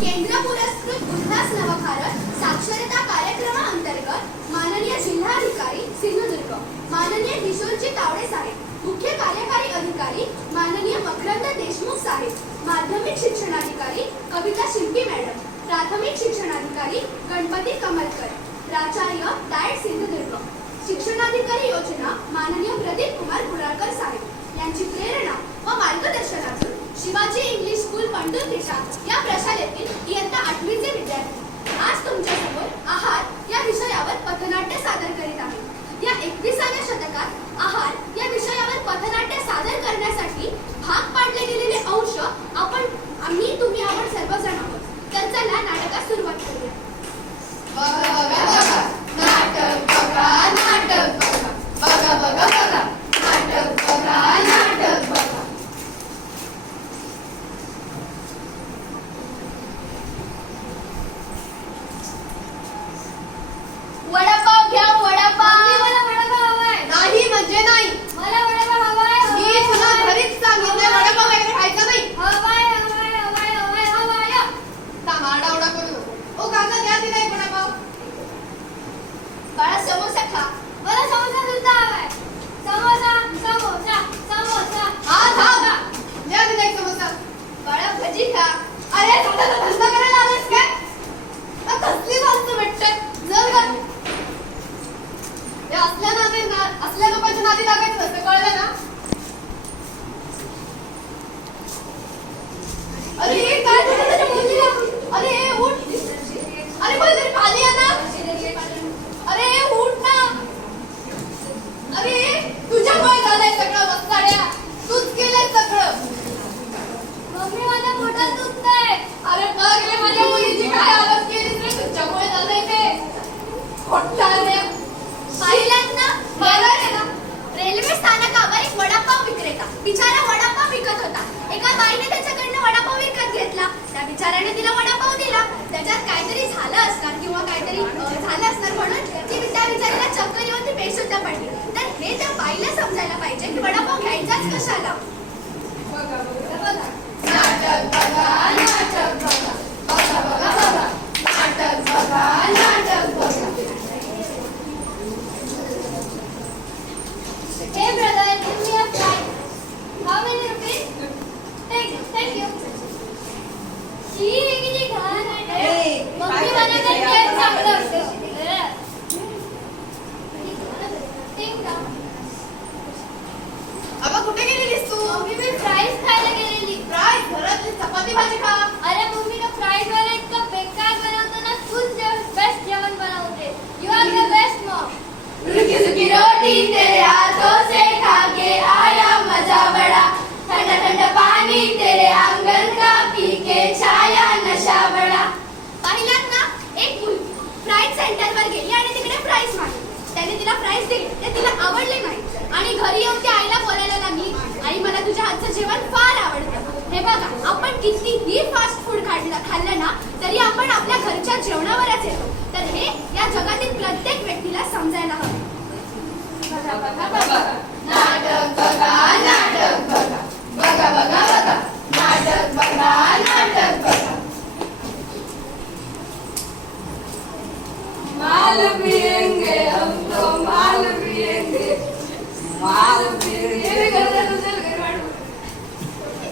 केंद्र पुरस्कृत उल्हास नवभारत साक्षरता कार्यक्रमाअंतर्गत माननीय जिल्हाधिकारी सिंधुदुर्ग माननीय किशोरजी तावडे साहेब मुख्य कार्यकारी अधिकारी माननीय मकरंद देशमुख साहेब माध्यमिक शिक्षणाधिकारी कविता शिंपी मॅडम प्राथमिक शिक्षणाधिकारी गणपती कमलकर प्राचार्य डायट सिंधुदुर्ग शिक्षणाधिकारी योजना माननीय प्रदीप कुमार कुडाळकर साहेब यांची प्रेरणा व मार्गदर्शनातून शिवाजी इंग्लिश स्कूल पंढरपूरच्या या बघा बघा बघा बघा नाटक आधी लागायचं कळलं ना? अरे हे काय झालं त्याच्या मुलीला? अरे हे उठ. अरे अरे हे उठ ना. अरे तुझ्यामुळे झालंय सगळं वस्ताड्या तूच केलंय सगळं. मम्मी माझ्या पोटात दुखतंय अरे बघ रे माझ्या मुलीची काय हालत केलीस रे तुझ्यामुळे झालंय ते खोटारड्या. पाहिलात ना मला आहे ना रेल्वे स्थानकावर एक वडापाव विक्रेता बिचारा वडापाव विकत होता एका बाईने त्याच्याकडनं वडापाव विकत घेतला त्या बिचाऱ्याने तिला वडापाव दिला त्याच्यात काहीतरी झालं असणार किंवा काहीतरी झालं असणार म्हणून ती त्या बिचारीला चक्कर येऊन ती बेशुद्ध पडली. तर हे त्या बाईला समजायला पाहिजे की वडापाव घ्यायचाच कशाला? अगं कुठे गेलेलीस तू मम्मी मी फ्राईज खायला गेलेली फ्राय घरातली चपाती भाजी खा अरे मम्मी का फ्राईज वाला इतका बेकार बनवतो ना तूच बेस्ट जेवण बनवते you are the best mom रुकी सुकी रोटी तेरे हाथों ते तिला आवडले नाही. आणि घरी येऊन ती आईला बोलायला लागली आई मला तुझ्या हातचं जेवण फार आवडतं. हे बघा आपण कितीही फास्ट फूड खाल्लं खाल्लं ना तरी आपण आपल्या घरच्या जेवणावरच येतो तर हे या जगातील प्रत्येक व्यक्तीला समजायला हवं बघा बघा बघा नाटक बघा नाटक बघा बघा बघा बघा नाटक बघा नाटक बघा माल पिएंगे हम तो माल पिएंगे माल पिएंगे हे बी घरात चल घरी वाढू.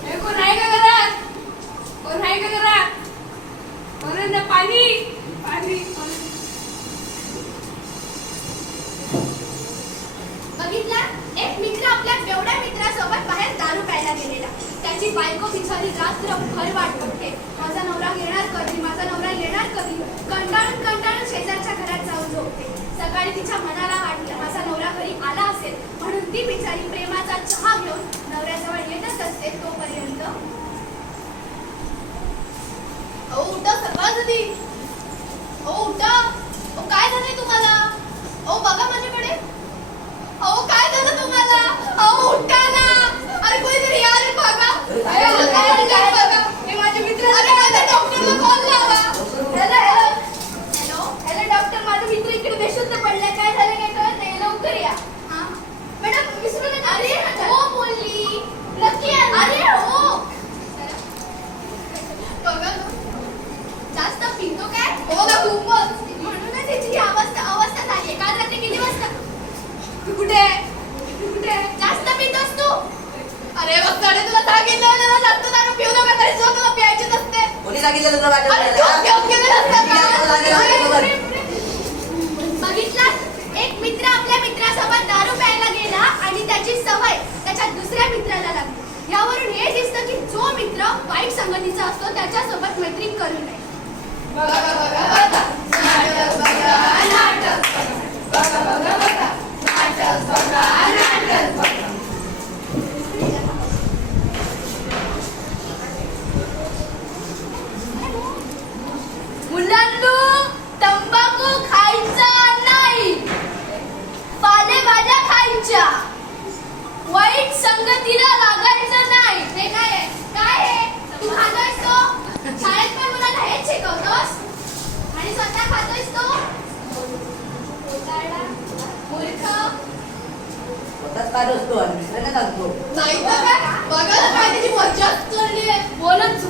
हे कोण आहे का घरात कोण आहे का घरात कोण आहे ना पाणी पाणी बघितला? एक मित्र आपल्या बेवड्या मित्रासोबत बाहेर दारू प्यायला गेलेला. त्याची बायको बिचारी रात्रभर वाट बघते. माझा नवरा येणार कधी? माझा नवरा येणार कधी? कंटाळून कंटाळून शेजारच्या घरात जाऊन झोपते. सकाळी तिच्या मनाला वाटलं माझा नवरा घरी आला असेल म्हणून ती बिचारी प्रेम Oh, die. बघितलात एक मित्र आपल्या मित्रासोबत दारू प्यायला गेला आणि त्याची सवय त्याच्या दुसऱ्या मित्राला लागली. यावरून हे दिसतं की जो मित्र वाईट संगतीचा असतो त्याच्यासोबत मैत्री करू नये बघा बघा बघा नाटक बघा नाटक बघा बघा बघा नाटक बघा नाटक बघा मुलांनो तंबाखू खायचा नाही पालेभाज्या खायच्या वाईट संगतीला लागायचं नाही हे काय आहे काय आहे तू खातोयस तो शाळेत पण मुलांना हेच शिकवतोस आणि स्वतः खातोयस तो खोटारडा, मूर्ख खात असतो आणि दुसऱ्यांना सांगतो नाही तर काय? बघा ना काय त्याची मज्जाच करली बोलत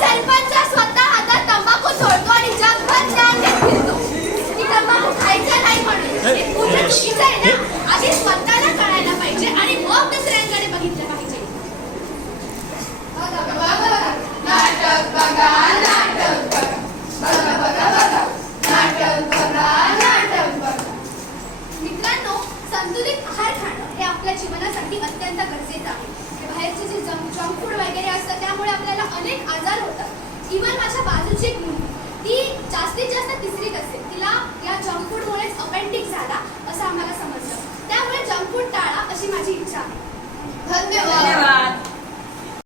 सरपंच स्वतः हातात तंबाखू सोडतो आणि जगभर ज्ञान देत फिरतो की तंबाखू खायचा नाही म्हणून हे पूर्ण चुकीचं आहे ना आधी स्वतःला कळायला पाहिजे आणि मग दुसऱ्यांकडे बघितलं पाहिजे बघा बघा बघा नाटक बघा नाटक बघा बघा बघा बघा नाटक बघा नाटक बघा मित्रांनो संतुलित आहार खाणं हे आपल्या जीवनासाठी अत्यंत गरजेचं आहे हे बाहेरचे जे जंक जंक फूड वगैरे असतं त्यामुळे आपल्याला अनेक आजार होतात. इवन माझ्या बाजूची एक मुलगी ती जास्तीत जास्त तिसरीत असेल तिला या जंक फूडमुळेच अपेंडिक्स झाला असं आम्हाला समजलं. त्यामुळे जंक फूड टाळा अशी माझी इच्छा आहे. धन्यवाद. धन्यवाद.